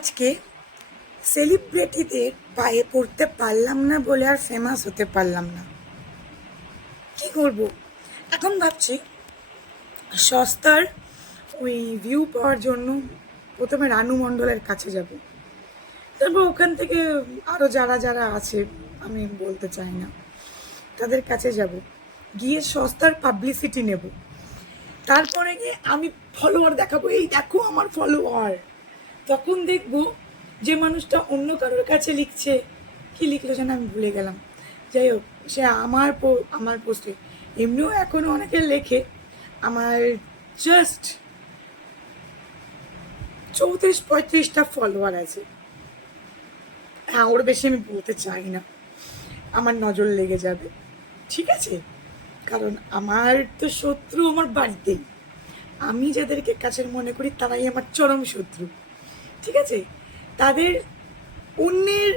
আজকে সেলিব্রিটিদের পায়ে পড়তে পারলাম না বলে আর ফেমাস হতে পারলাম না। কি করব? এখন ভাবছি সস্তার ওই ভিউ পাওয়ার জন্য প্রথমে রানু মণ্ডলের কাছে যাব, তারপর ওখান থেকে আরও যারা যারা আছে আমি বলতে চাই না তাদের কাছে যাব, গিয়ে সস্তার পাবলিসিটি নেব। তারপরে গিয়ে আমি ফলোয়ার দেখাবো, এই দেখো আমার ফলোয়ার। তখন দেখবো যে মানুষটা অন্য কারোর কাছে লিখছে, কি লিখলো যেন আমি ভুলে গেলাম, যাই হোক সে আমার পোস্টে এমনিও এখনও অনেকে লেখে। আমার জাস্ট 34-35টা ফলোয়ার আছে। হ্যাঁ, ওর বেশি আমি বলতে চাই না, আমার নজর লেগে যাবে, ঠিক আছে? কারণ আমার তো শত্রু আমার বাড়িতেই। আমি যাদেরকে কাছের মনে করি তারাই আমার চরম শত্রু, ঠিক আছে? তাদের অন্যের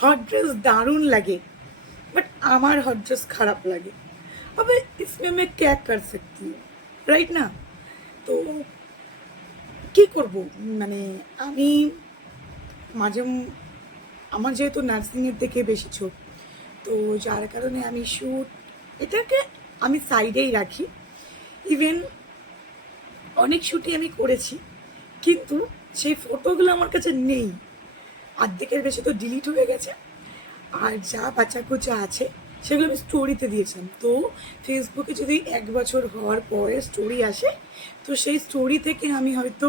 হট ড্রেস দারুণ লাগে, বাট আমার হট ড্রেস খারাপ লাগে। अबे इसमें मैं क्या कर सकती हूँ, রাইট না? তো কি করব, মানে আমি মাঝে আমার যেহেতু নার্সিংয়ের দিকে বেশি ছোট, তো যার কারণে আমি এটাকে আমি সাইডেই রাখি। ইভেন অনেক শ্যুটই আমি করেছি, কিন্তু সেই ফটোগুলো আমার কাছে নেই, অর্ধেকের বেশি তো ডিলিট হয়ে গেছে। আর যা বাচ্চা কুচা আছে সেগুলো আমি স্টোরিতে দিয়েছিলাম। তো ফেসবুকে যদি 1 বছর হওয়ার পরে স্টোরি আসে, তো সেই স্টোরি থেকে আমি হয়তো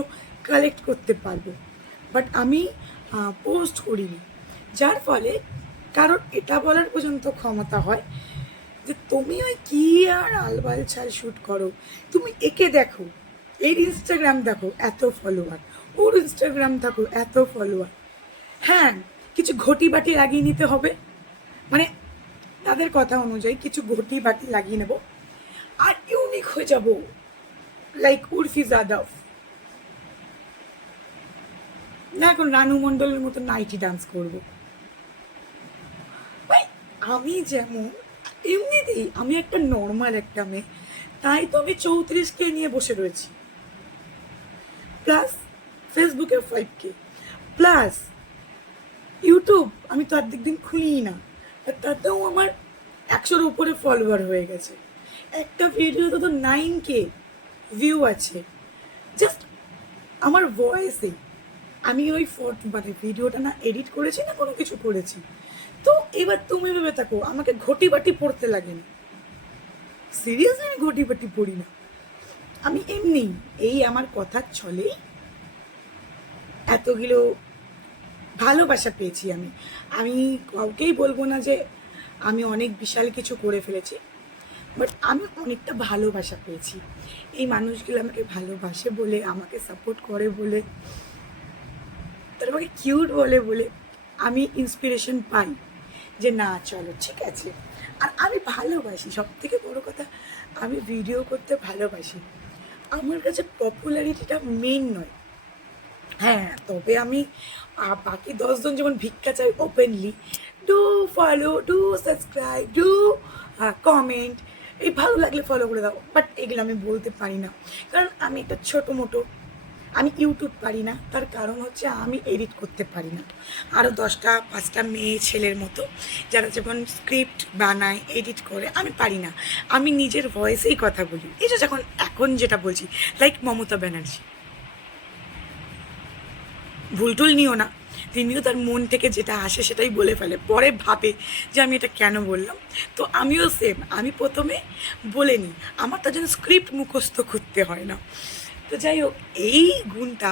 কালেক্ট করতে পারবো, বাট আমি পোস্ট করিনি। যার ফলে কারণ এটা বলার পর্যন্ত ক্ষমতা হয় যে তুমি ওই কী আর আলবাল ছাল শ্যুট করো, তুমি একে দেখো, এর ইনস্টাগ্রাম দেখো এত ফলোয়ার, ওর ইনস্টাগ্রাম দেখো এত ফলোয়ার। হ্যাঁ, কিছু ঘটি বাটি লাগিয়ে নিতে হবে, মানে তাদের কথা অনুযায়ী কিছু ঘটি বাটি লাগিয়ে নেব, আর ইউনিক হয়ে যাব, লাইক উর্ফি যাদব। না, এখন রানু মণ্ডলের মতো নাইটি ডান্স করবো। ভাই, আমি যেমন এমনিতেই আমি একটা নর্মাল একটা মেয়ে, তাই তো আমি 34K নিয়ে বসে রয়েছি, প্লাস ফেসবুকে 5K, প্লাস ইউটিউব আমি তো অর্ধেক দিন খুলিই না, আর তাতেও আমার 100-র উপরে ফলোয়ার হয়ে গেছে। একটা ভিডিওতে তো 9K ভিউ আছে, জাস্ট আমার ভয়েসে। আমি ওই মানে ভিডিওটা না এডিট করেছি না কোনো কিছু করেছি। তো এবার তুমি ভেবে থাকো আমাকে ঘটি বাটি পড়তে লাগে না, সিরিয়াসলি আমি ঘটি বাটি পড়ি না, আমি এমনি এই আমার কথার ছলেই এতগুলো ভালোবাসা পেয়েছি। আমি আমি কাউকেই বলবো না যে আমি অনেক বিশাল কিছু করে ফেলেছি, বাট আমি অনেকটা ভালোবাসা পেয়েছি। এই মানুষগুলো আমাকে ভালোবাসে বলে, আমাকে সাপোর্ট করে বলে, তারা আমাকে কিউট বলে আমি ইন্সপিরেশন পাই যে না চলো ঠিক আছে। আর আমি ভালোবাসি, সব থেকে বড়ো কথা আমি ভিডিও করতে ভালোবাসি। আমার কাছে পপুলারিটিটা মেন নয়। হ্যাঁ, তবে আমি বাকি 10 জন যেমন ভিক্ষা চাই openly, do follow, do subscribe, do comment, এই ভালো লাগলে ফলো করে দাও, বাট এগুলো আমি বলতে পারি না। কারণ আমি একটা ছোটো মোটো, আমি ইউটিউব পারি না, তার কারণ হচ্ছে আমি এডিট করতে পারি না। আরও 10টা-5টা মেয়ে ছেলের মতো যারা যেমন স্ক্রিপ্ট বানায়, এডিট করে, আমি পারি না। আমি নিজের ভয়েসেই কথা বলি, এই যে যখন এখন যেটা বলছি, লাইক মমতা ব্যানার্জি, ভুলটুল নিও না, তিনিও তার মন থেকে যেটা আসে সেটাই বলে ফেলে, পরে ভাবে যে আমি এটা কেন বললাম। তো আমিও সেম, আমি প্রথমে বলে নিই, আমার তার জন্য স্ক্রিপ্ট মুখস্থ করতে হয় না। তো যাই হোক, এই গুণটা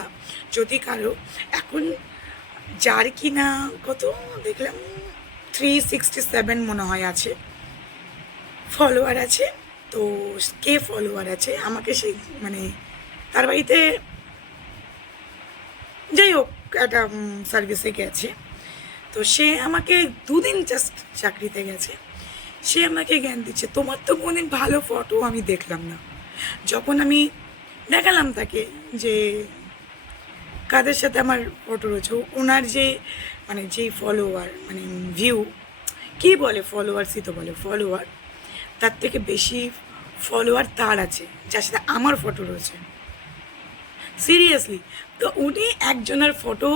যদি কারো এখন, যার কি না কত দেখলাম 367 মনে হয় আছে ফলোয়ার আছে, তো কে ফলোয়ার আছে আমাকে সেই মানে তার বাড়িতে, যাই হোক একটা সার্ভিসে গেছে, তো সে আমাকে 2 দিন জাস্ট চাকরিতে গেছে, সে আমাকে জ্ঞান দিচ্ছে তোমার তো কোনোদিন ভালো ফটো আমি দেখলাম না। যখন আমি দেখালাম তাকে যে কাদের সাথে আমার ফটো রয়েছে, ওনার যে মানে যেই ফলোয়ার মানে ভিউ, কী বলে ফলোয়ার্সই তো বলে ফলোয়ার, তার থেকে বেশি ফলোয়ার তার আছে যার সাথে আমার ফটো রয়েছে। সিরিয়াসলি। তো উনি একজনের ফটো,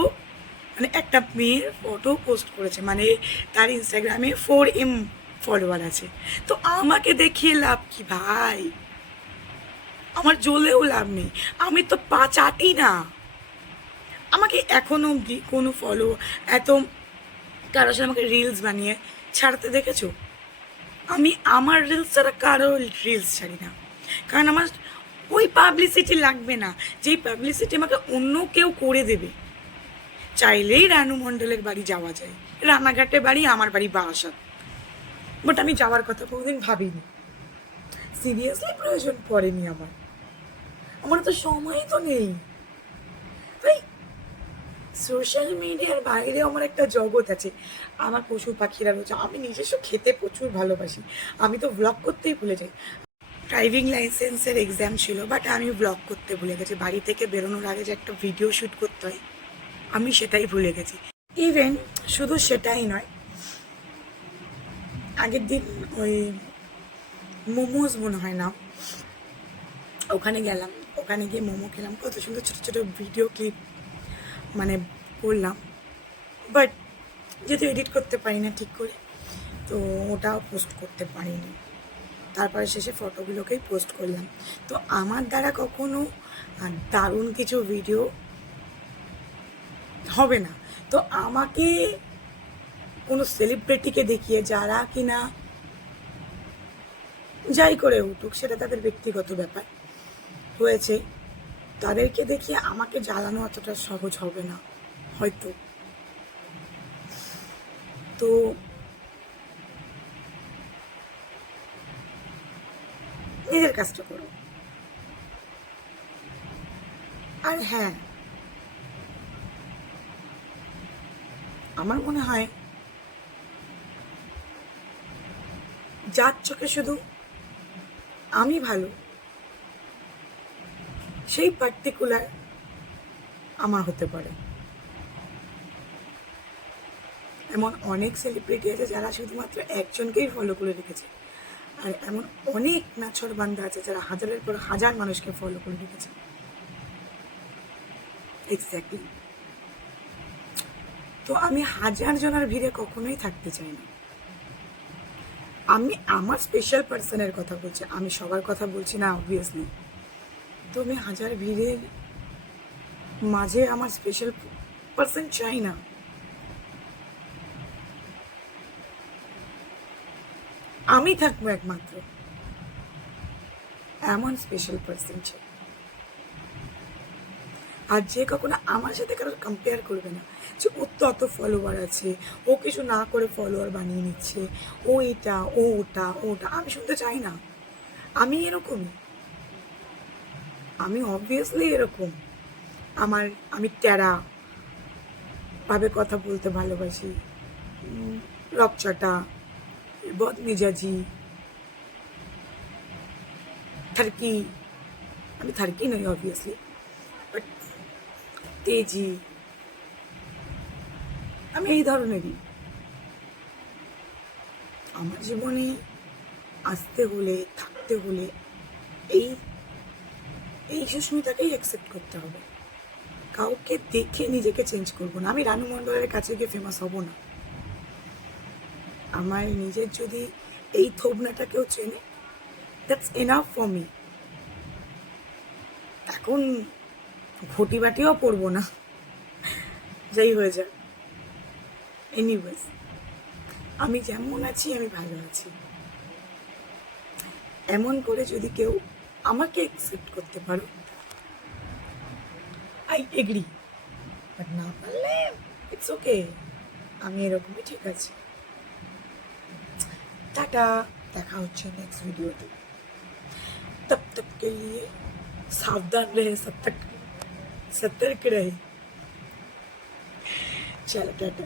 মানে একটা মেয়ের ফটো পোস্ট করেছে, মানে তার ইনস্টাগ্রামে 4M ফলোয়ার আছে। তো আমাকে দেখিয়ে লাভ কি ভাই? আমার জ্বলেও লাভ নেই, আমি তো পা চাটি না। আমাকে এখনো অবধি কোনো ফলো এত কারোর সাথে আমাকে রিলস বানিয়ে ছাড়তে দেখেছো? আমি আমার রিলস ছাড়া কারো রিলস ছাড়ি না, কারণ আমার ওই পাবলিসিটি লাগবে না, যেই পাবলিসিটি আমাকে অন্য কেউ করে দেবে। চাইলেই রানু মণ্ডলের বাড়ি যাওয়া যায়, রানাঘাটে বাড়ি, আমার বাড়ি বারাসাত, বাট আমি যাওয়ার কথা কোনোদিন ভাবিনি। সিরিয়াসলি প্রয়োজন পড়েনি আমার, আমার তো সময়ই তো নেই ভাই। সোশ্যাল মিডিয়ার বাইরে আমার একটা জগৎ আছে, আমার পশু পাখিরা রয়েছে, আমি নিজস্ব খেতে প্রচুর ভালোবাসি, আমি তো ব্লগ করতেই ভুলে যাই। ড্রাইভিং লাইসেন্সের এক্সাম ছিল, বাট আমি ব্লগ করতে ভুলে গেছি। বাড়ি থেকে বেরোনোর আগে যে একটা ভিডিও শ্যুট করতে হয়, আমি সেটাই ভুলে গেছি। ইভেন শুধু সেটাই নয়, আগের দিন ওই মোমোজ মনে হয় না, ওখানে গেলাম, ওখানে গিয়ে মোমো খেলাম, কত সুন্দর ছোটো ছোটো ভিডিও ক্লিপ মানে করলাম, বাট যেহেতু এডিট করতে পারি না ঠিক করে, তো ওটাও পোস্ট করতে পারিনি। তারপরে শেষে ফটোগুলোকেই পোস্ট করলাম। তো আমার দ্বারা কখনো দারুণ কিছু ভিডিও হবে না। তো আমাকে কোনো সেলিব্রিটিকে দেখিয়ে, যারা কিনা যাই করে উঠুক সেটা তাদের ব্যক্তিগত ব্যাপার হয়েছে, তাদেরকে দেখিয়ে আমাকে জ্বালানো অতটা সহজ হবে না হয়তো। তো নিজের কাজটা করো। আর হ্যাঁ, আমার মনে হয় যার চোখে শুধু আমি ভালো, সেই পার্টিকুলার আমার হতে পারে। এমন অনেক সেলিব্রিটি আছে যারা শুধুমাত্র একজনকেই ফলো করে রেখেছে, আর এমন অনেক নাছর বান্ধা আছে যারা হাজারের পর হাজার মানুষকে ফলো করে রেখেছে। এক্স্যাক্টলি। তো আমি হাজার জনের ভিড়ে কখনোই থাকতে চাই না। আমি আমার স্পেশাল পার্সনের কথা বলছি, আমি সবার কথা বলছি না অবভিয়াসলি। তো আমি হাজার ভিড়ের মাঝে আমার স্পেশাল পার্সন চাই না। আমি থাকবো একমাত্র, এমন স্পেশাল পার্সন চাই। আর যে কখনো আমার সাথে কারোর কম্পেয়ার করবে না, যে ওর তো অত ফলোয়ার আছে, ও কিছু না করে ফলোয়ার বানিয়ে নিচ্ছে, ও এটা, ও ওটা, ওটা। আমি শুনতে চাই না। আমি এরকমই, আমি অবভিয়াসলি এরকম। আমি ট্যারা ভাবে কথা বলতে ভালোবাসি, রকচটা, বদমেজাজি, থার্কি। আমি থার্কি নই অবভিয়াসলি, বাট তেজি, আমি এই ধরনেরই। আমার জীবনে আসতে হলে, থাকতে হলে এই এই সুস্মিতাকেই অ্যাকসেপ্ট করতে হবে। কাউকে দেখে নিজেকে চেঞ্জ করবো না। আমি রানু মণ্ডলের কাছে গিয়ে ফেমাস হব না। আমার নিজের যদি এই থোবনাটা কেউ চেনে, দ্যাটস এনাফ ফর মি। এখন ঘটি বাটিও পড়বো না, যাই হয়ে যাক। এনিওয়েজ, আমি যেমন আছি আমি ভালো আছি। এমন করে যদি কেউ আমাকে অ্যাকসেপ্ট করতে পারো, আই এগ্রি, বাট না পারলে ইটস ওকে, আমি এরকমই ঠিক আছে। টাটা, দেখা হচ্ছে নেক্সট वीडियोতে। तब तक के लिए सावधान रहे, सतर्क रहे। चलो टाटा।